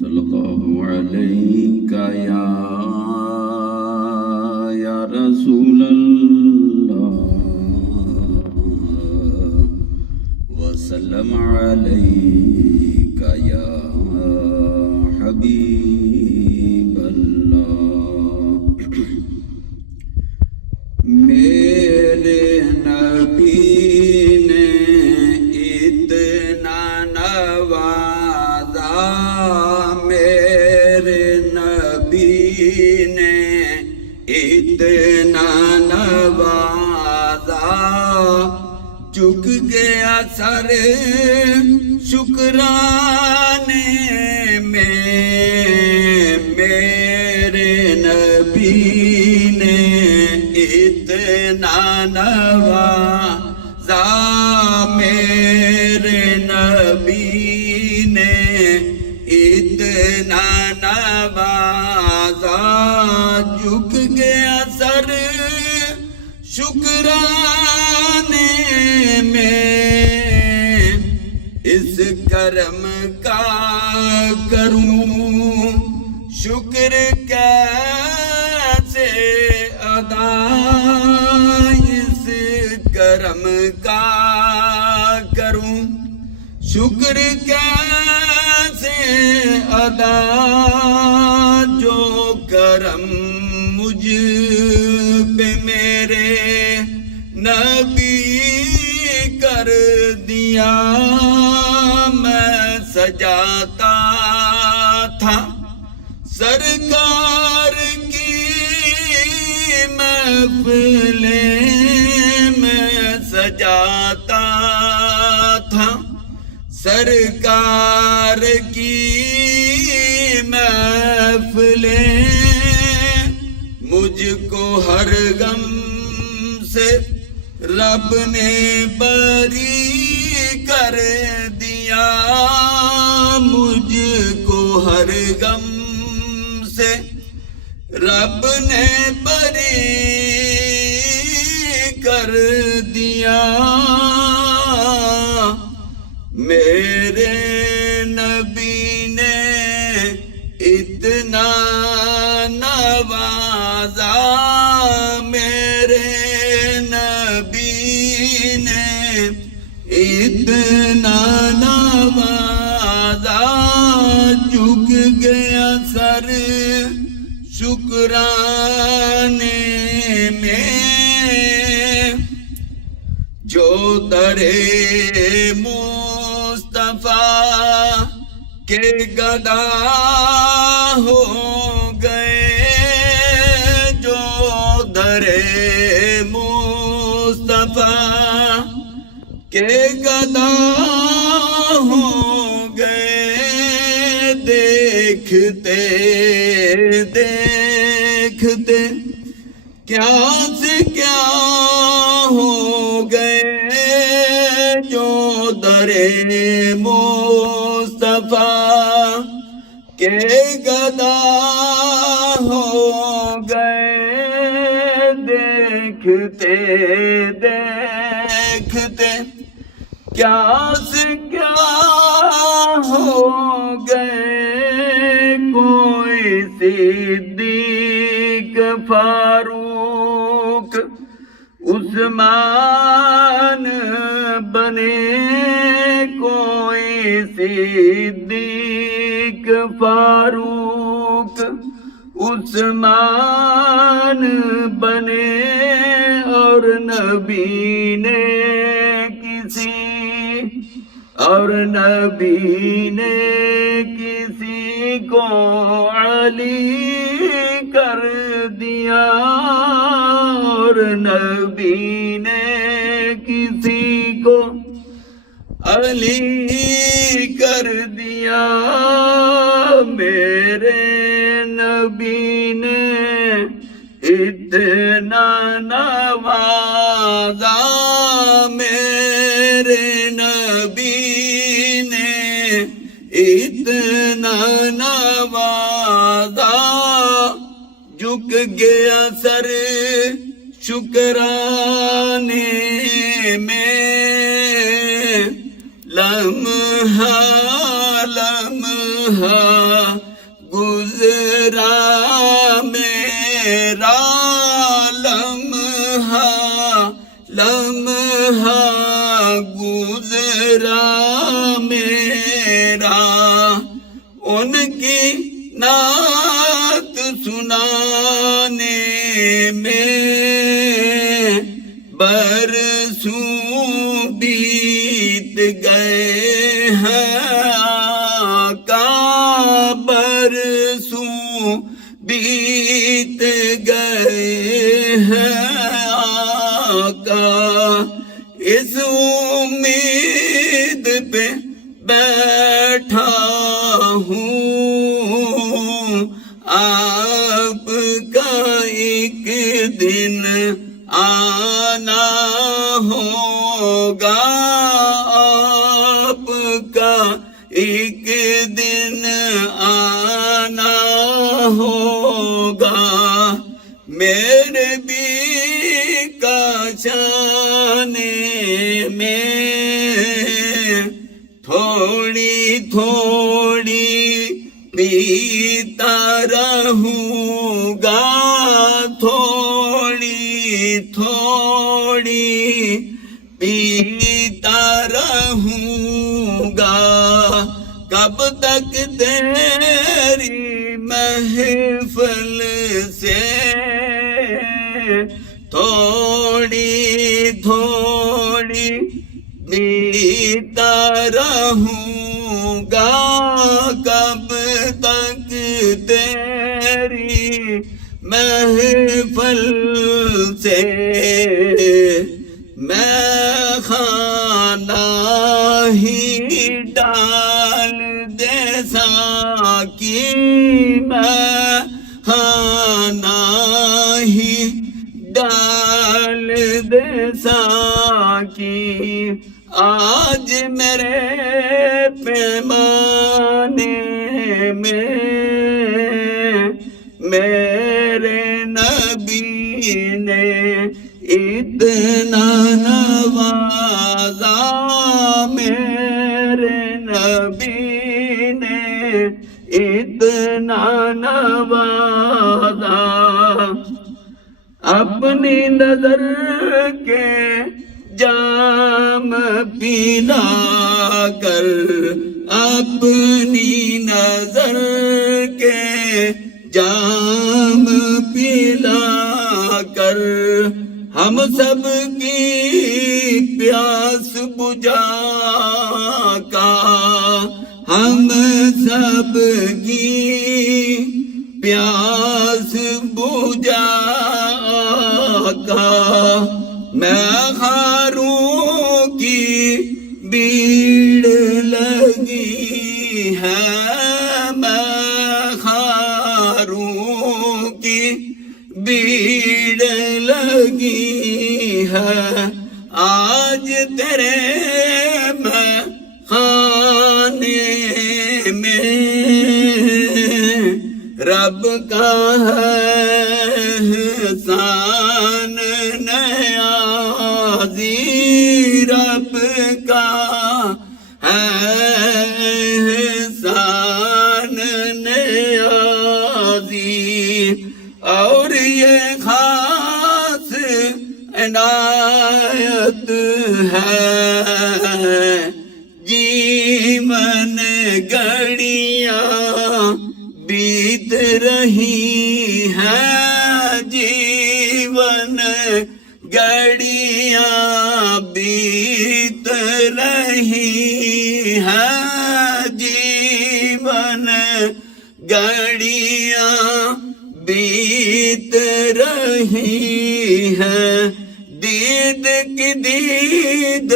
صلی اللہ علیہ یا رسول اللہ وسلم علیک یا حبیب اللہ۔ میرے نبی نے اتنا نوازا، میرے نبی نے اتنا نوازا، جھک گیا سر شکرانے میں۔ میرے نبی نے اتنا نوازا، میرے نبی نے اتنا نوازا، جھک گیا سر شکرانے میں۔ اس کرم کا کروں شکر کیسے ادا، اس کرم کا کروں شکر کیسے ادا، جو کرم مجھ پہ میرے نبی کر دیا۔ میں سجاتا تھا سرکار کی محفلیں، میں سجاتا تھا سرکار کی محفلیں، مجھ کو ہر غم سے رب نے بری کر دیا، مجھ کو ہر غم سے رب نے بری کر دیا۔ میرے نبی نے اتنا نوازا، میرے نبی نے اتنا نوازا، جھک گیا سر شکرانے میں۔ جو درے مصطفیٰ کے گدا ہو گئے، جو درے مصطفیٰ کے گدا ہو گئے، دیکھتے دیکھتے کیا سے کیا ہو گئے، جو درے مصطفیٰ کے گدا ہو گئے، دیکھتے دیکھتے کیا سے کیا ہو گئے۔ کوئی صدیق فاروق عثمان بنے، کوئی صدیق فاروق عثمان بنے، اور نبی نے کسی کو علی کر دیا، اور نبی نے کسی کو علی کر دیا۔ میرے نبی نے اتنا نوازا، میرے نبی نے اتنا نوازا، جھک گیا سر شکرانے میں۔ لمحہ لمحہ گزرا میرا لمحہ گزرا میرا، ان کی نعت سنانے میں برسوں بیت گئے ہیں آقا، برسوں بیت گئے ہیں آقا، اس امید پہ بیٹھا ہوں آپ کا ایک دن آنا ہوگا، آپ کا ایک دن آنا ہوگا، میرے بھی کاشانے میں تھوڑی تھوڑی پیتا رہوں گا، تھوڑی تھوڑی پیتا رہوں گا، کب تک تیری محفل سے تھوڑی تھوڑی پیتا رہوں گا، کب تک تیری محفل سے میں خانہ ہی ڈال دے ساکی، میں خانہ ہی ڈال دے ساکی، آج میرے پیمانے میں میرے نبی نے اتنا نوازا، میرے نبی نے اتنا نوازا، اپنی نظر کے جام پلا کر، اپنی نظر کے جام پلا کر، ہم سب کی پیاس بجھا کا، ہم سب کی پیاس بجھا کا، میں خاروں کی بھیڑ لگی ہے، میں خاروں کی بھیڑ لگی ہے، آج تیرے میں خانے میں رب کا ہے احسان نیازی، رب کا ہے احسان نیازی، اور یہ خاص عنایت ہے، جیون گھڑیاں بیت رہی ہیں، جیون گھڑیاں بیت رہی ہیں، جیون گھڑیاں بیت رہی ہیں، دید کی دید